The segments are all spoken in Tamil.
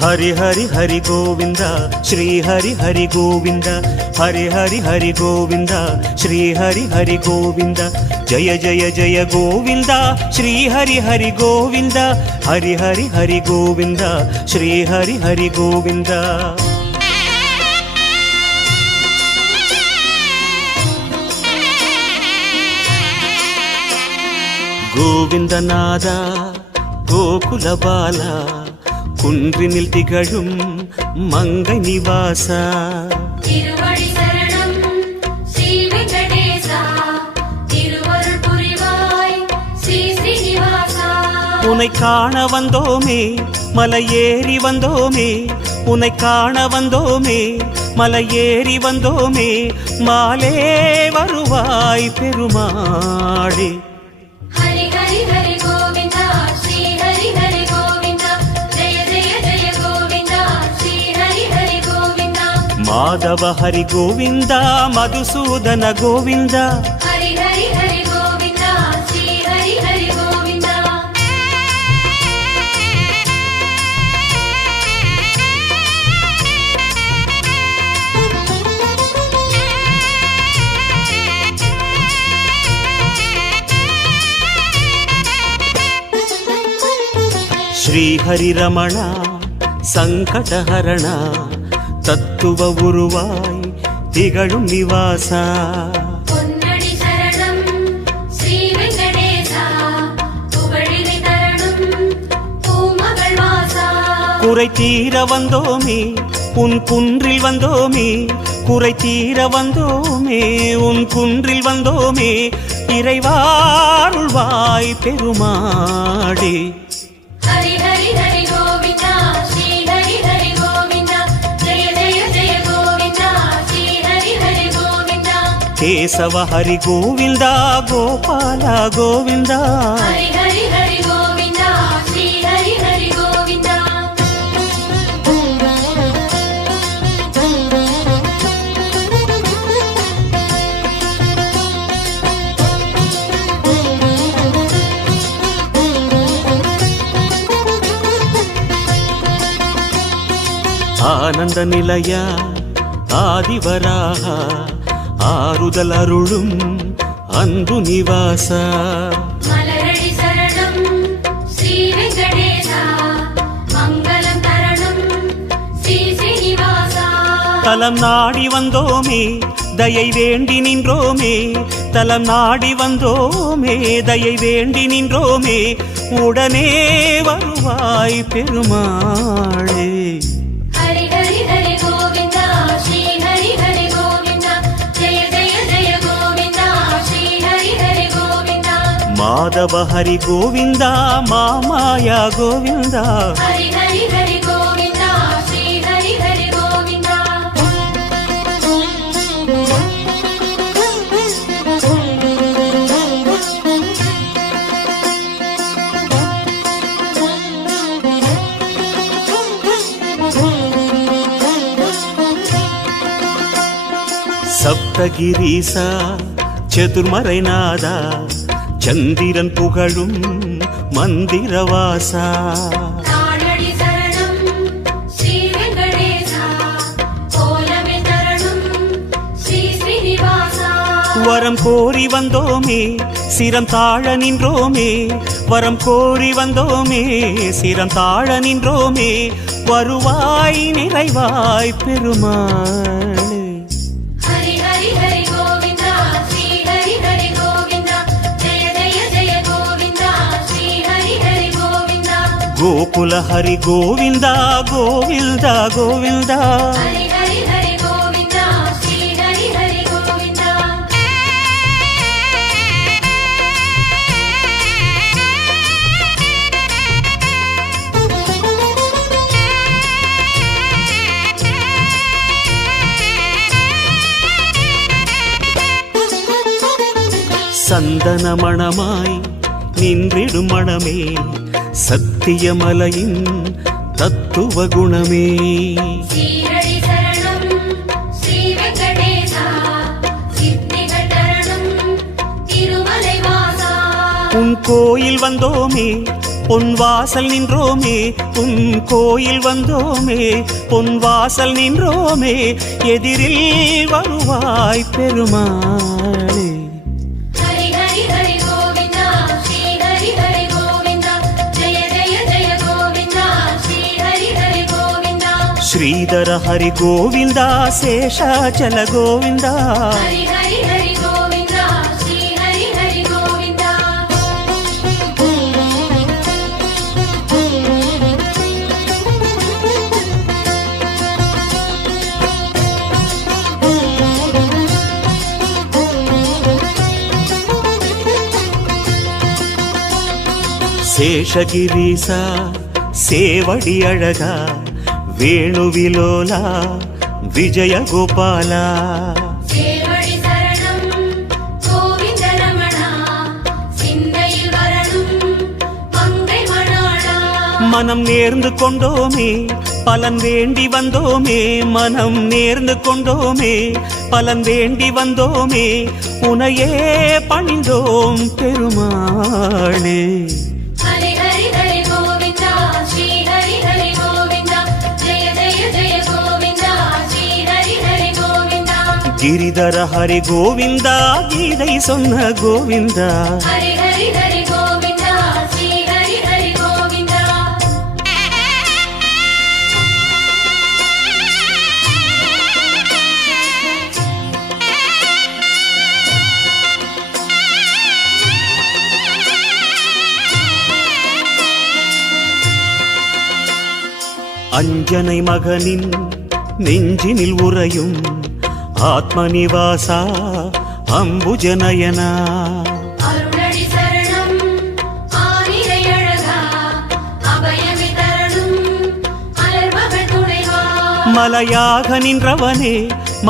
हरि हरि हरि गोविंद श्री हरि हरि गोविंद हरि हरि हरि गोविंद श्री हरि हरि गोविंद जय जय जय गोविंद श्री हरि हरि गोविंद हरि हरि हरि गोविंद श्री हरि हरि गोविंद गोविंदनादा गोकुल बाला குன்றினில் திகழும் மங்கை நிவாசா திருவடி சரணம் ஸ்ரீ வெங்கடேசா திருவருள் புரிவாய் ஸ்ரீ ஸ்ரீனிவாசா உன்னை காண வந்தோமே மலை ஏறி வந்தோமே உன்னை காண வந்தோமே மலை ஏறி வந்தோமே மாலே வருவாய் பெருமாளே ஹரி ஹரி ஹரி கோவிந்தா ஸ்ரீ ஹரி ஹரி माधव हरि गोविंद मधुसूदन गोविंद हरि हरि हरि गोविंद श्री हरि हरि गोविंद श्री हरि रमण संकटहरण தத்துவ உருவாய் திகழும் நிவாசா பொன்னடி சரணம் ஸ்ரீ வெங்கடேசா புகழினை தரணும் பூமகள் வாசா குறை தீர வந்தோமே உன் குன்றில் வந்தோமே குறை தீர வந்தோமே உன் குன்றில் வந்தோமே இறைவாருள்வாய் பெருமாளே ஹரி ஹரி ஹரி கோவிந்தா ஸ்ரீ ஹரி ஹரி கோவிந்தா ஜெய ஜெய ஜெய கோவிந்தா ஸ்ரீ ஹரி ஹரி கோவிந்தா கேசவ ஹரி கோவிந்தா கோபால கோவிந்தா ஹரி ஹரி ஹரி கோவிந்தா ஸ்ரீ ஹரி ஹரி கோவிந்தா ஆனந்த நிலையா ஆதிவராக ஆறுதல் அருளும் அன்பு நிவாசா மலரடி சரணம் ஸ்ரீ வெங்கடேசா மங்களம் தரணும் ஸ்ரீ ஸ்ரீனிவாசா தலம் நாடி வந்தோமே தயை வேண்டி நின்றோமே தலம் நாடி வந்தோமே தயை வேண்டி நின்றோமே உடனே வருவாய் பெருமாளே ஹரி ஹரி ஹரி கோவிந்தா ஸ்ரீ ஹரி ஹரி கோவிந்தா ஜெய ஜெய ஜெய கோவிந்தா ஸ்ரீ ஹரி ஹரி கோவிந்தா மாதவ ஹரி கோவிந்தா மாமாயா கோவிந்தா ஹரி ஹரி ஹரி கோவிந்தா ஸ்ரீ ஹரி ஹரி கோவிந்தா சப்தகிரீசா சதுர்மறைநாதா சந்திரன் புகழும் மந்திரவாசா தாளடி சரணம் ஸ்ரீ வெங்கடேசா கோலமே தரணும் ஸ்ரீ ஸ்ரீனிவாசா வரம் கோரி வந்தோமே சிரம் தாழ நின்றோமே வரம் கோரி வந்தோமே சிரம் தாழ நின்றோமே வருவாய் நிறைவாய் பெருமாளே ஹரி ஹரி ஹரி கோவிந்தா ஸ்ரீ ஹரி ஹரி கோவிந்தா ஜெய ஜெய ஜெய கோவிந்தா ஸ்ரீ ஹரி ஹரி கோவிந்தா கோகுல ஹரி கோவிந்தா கோவிந்தா கோவிந்தா ஹரி ஹரி ஹரி கோவிந்தா ஸ்ரீ ஹரி ஹரி கோவிந்தா சந்தன மணமாய் நின்றிடும் மணமே சத்தியமலையின் தத்துவ குணமே ஸ்ரீரடி சரணம் ஸ்ரீ வெங்கடேசா சித்திகள் தரணும் திருமலை வாசா உன் கோயில் வந்தோமே பொன் வாசல் நின்றோமே உன் கோயில் வந்தோமே பொன் வாசல் நின்றோமே எதிரில் வருவாய் பெருமாளே. ஹரி ஹரி ஹரி கோவிந்தா ஸ்ரீ ஹரி ஹரி கோவிந்தா ஜெய ஜெய ஜெய கோவிந்தா ஸ்ரீ ஹரி ஹரி கோவிந்தா. ஸ்ரீதர ஹரி கோவிந்தா சேஷாச்சல கோவிந்தா. ஹரி ஹரி ஹரி கோவிந்தா ஸ்ரீ ஹரி ஹரி கோவிந்தா. சேஷகிரீசா சேவடி அழகா வேணுவிலோலா விஜய கோபாலா. சேவடி சரணம் கோவிந்த ரமணா சிந்தையில் வரணும் மங்கை மணாளா. மனம் நேர்ந்து கொண்டோமே பலன் வேண்டி வந்தோமே மனம் நேர்ந்து கொண்டோமே பலன் வேண்டி வந்தோமே உனையே பணிந்தோம் பெருமாளே. ஹரி ஹரி ஹரி கோவிந்தா ஸ்ரீ ஹரி ஹரி கோவிந்தா ஜெய ஜெய ஜெய கோவிந்தா ஸ்ரீ ஹரி ஹரி கோவிந்தா. கிரிதர ஹரி கோவிந்தா கீதை சொன்ன கோவிந்தா. ஹரி ஹரி ஹரி கோவிந்தா ஸ்ரீ ஹரி ஹரி கோவிந்தா. அஞ்சனை மகனின் நெஞ்சினில் உறையும் ஆத்மநிவாசா அம்புஜனயனா. அருளடி சரணம் ஆனிரை அழகா அபயமி தரணும் அலர்மகள் துணைவா. மலையாக நின்றவனே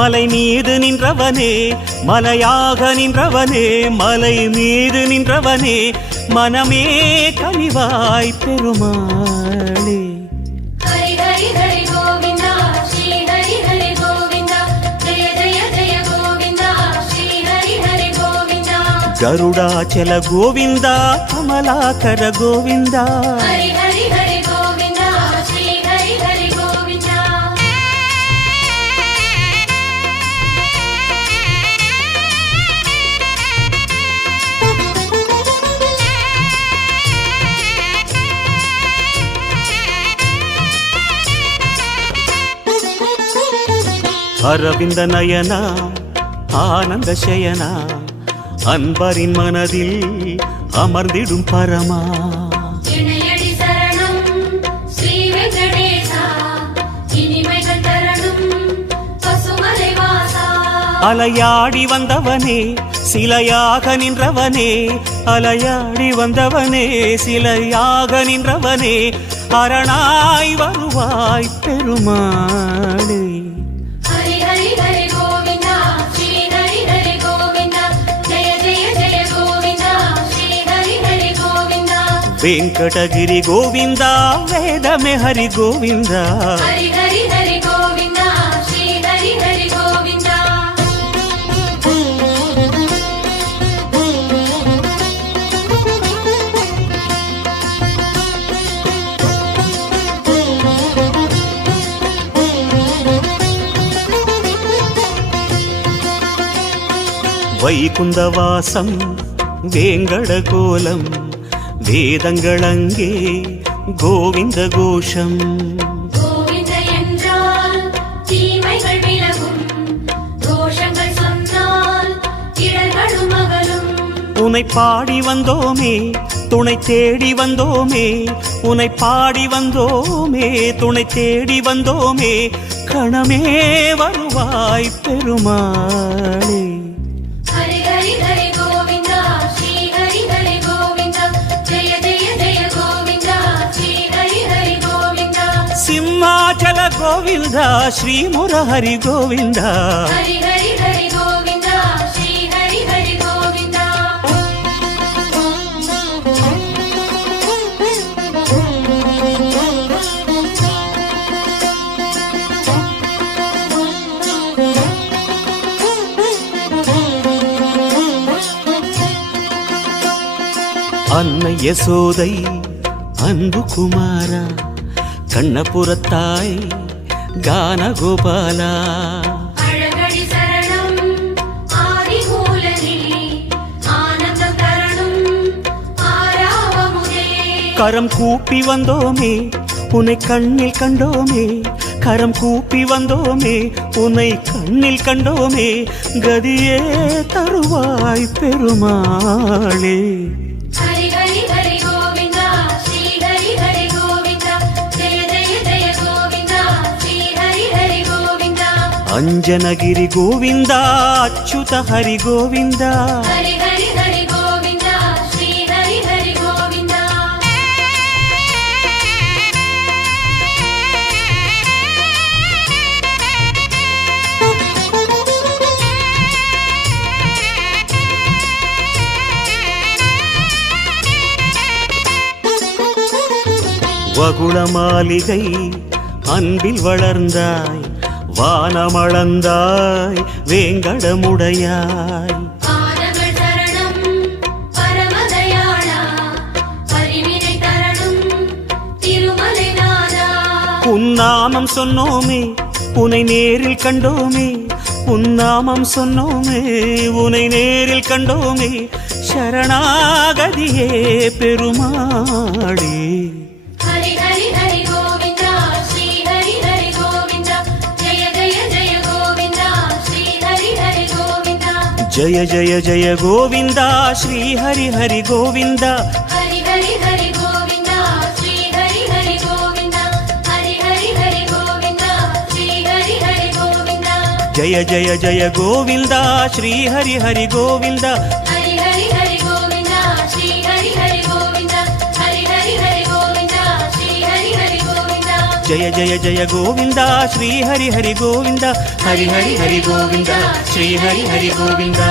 மலை மீது நின்றவனே மலையாக நின்றவனே மலை மீது நின்றவனே மனமே கனிவாய் பெருமாளே. ஹரி ஹரி ஹரி கோவிந்தா ஸ்ரீ ஹரி ஹரி கோவிந்தா ஜெய ஜெய ஜெய கோவிந்தா ஸ்ரீ ஹரி ஹரி கோவிந்தா. கருடாச்சல கோவிந்தா கமலாகர கோவிந்தா. ஹரி ஹரி ஹரி கோவிந்தா ஸ்ரீ ஹரி ஹரி கோவிந்தா. அரவிந்த நயனா ஆனந்த சயனா அன்பரின் மனதில் அமர்ந்திடும் பரமா. இணையடி சரணம் ஸ்ரீ வெங்கடேசா இனிமைகள் தரணும் பசுமலை வாசா. அலையாடி வந்தவனே சிலையாக நின்றவனே அலையாடி வந்தவனே சிலையாக நின்றவனே அரணாய் வருவாய் பெருமாளே. ஹரி ஹரி ஹரி கோவிந்தா ஸ்ரீ ஹரி ஹரி கோவிந்தா ஜெய ஜெய ஜெய கோவிந்தா ஸ்ரீ ஹரி ஹரி கோவிந்தா. வெங்கடகிரி கோவிந்தா வேதமே ஹரி கோவிந்தா. ஹரி ஹரி ஹரி கோவிந்தா ஸ்ரீ ஹரி ஹரி கோவிந்தா. வைகுந்தவாசம் வேங்கட கோலம் வேதங்களங்கே கோவிந்த கோஷம். கோவிந்த என்றால் தீமைகள் விலகும் தோஷங்கள் சொன்னால் இடர்களும் அகலும். உனை பாடி வந்தோமே துணை தேடி வந்தோமே உனை பாடி வந்தோமே துணை தேடி வந்தோமே கணமே வருவாய் பெருமாளே. ஹரி ஹரி ஹரி கோவிந்தா ஸ்ரீ ஹரி ஹரி கோவிந்தா ஜெய ஜெய ஜெய கோவிந்தா ஸ்ரீ ஹரி ஹரி கோவிந்தா. சிம்மாச்சல கோவிந்தா ஸ்ரீ முரஹரி கோவிந்தா. ஹரி ஹரி ஹரி கோவிந்தா ஸ்ரீ ஹரி ஹரி கோவிந்தா. அன்னை யசோதை அன்பு குமாரா கண்ணபுரத்தாய் கான கோபாலா அழகடி சரணம் ஆதிமூலனே ஆனந்தம் தரணும் ஆராவமுதே கரம் கூப்பி வந்தோமே உன்னை கண்ணில் கண்டோமே கரம் கூப்பி வந்தோமே உன்னை கண்ணில் கண்டோமே கதியே தருவாய் பெருமாளே ஹரி ஹரி ஹரி கோவிந்தா ஸ்ரீ ஹரி ஹரி கோவிந்தா ஜெய ஜெய ஜெய கோவிந்தா ஸ்ரீ ஹரி ஹரி கோவிந்தா அஞ்சனகிரி கோவிந்தா அச்சுத ஹரி கோவிந்தா ஹரி ஹரி ஹரி கோவிந்தா ஸ்ரீ ஹரி ஹரி கோவிந்தா வகுள மாளிகை அன்பில் வளர்ந்தாய் வானமளந்தாய் வேங்கடமுடையாய் பாதங்கள் சரணம் பரமதயாளா பரிவினை தரணும் திருமலை நாதா உன்னாமம் சொன்னோமே உனை நேரில் கண்டோமே உன்னாமம் சொன்னோமே உனை நேரில் கண்டோமே சரணாகதியே பெருமாளே ஹரி ஹரி ஹரி கோவிந்தா ஸ்ரீ ஹரி ஹரி கோவிந்தா ஜெய ஜெய ஜெய கோவிந்தா ஸ்ரீ ஹரி ஹரி கோவிந்தா ஜய ஜய ஜய கோவிந்தா ஸ்ரீ ஹரி ஹரி கோவிந்தா ஹரி ஹரி ஹரி கோவிந்தா ஸ்ரீ ஹரி ஹரி கோவிந்தா ஹரி ஹரி ஹரி கோவிந்தா ஸ்ரீ ஹரி ஹரி கோவிந்தா ஜய ஜய ஜய கோவிந்தா ஸ்ரீ ஹரி ஹரி கோவிந்தா ஹரி ஹரி ஹரி கோவிந்தா ஸ்ரீ ஹரி ஹரி கோவிந்தா ஹரி ஹரி ஹரி கோவிந்தா ஸ்ரீ ஹரி ஹரி கோவிந்தா ஜய ஜய ஜய கோவிந்தா ஸ்ரீ ஹரி ஹரி கோவிந்தா ஹரி ஹரி ஹரி கோவிந்தா ஸ்ரீ ஹரி ஹரி கோவிந்தா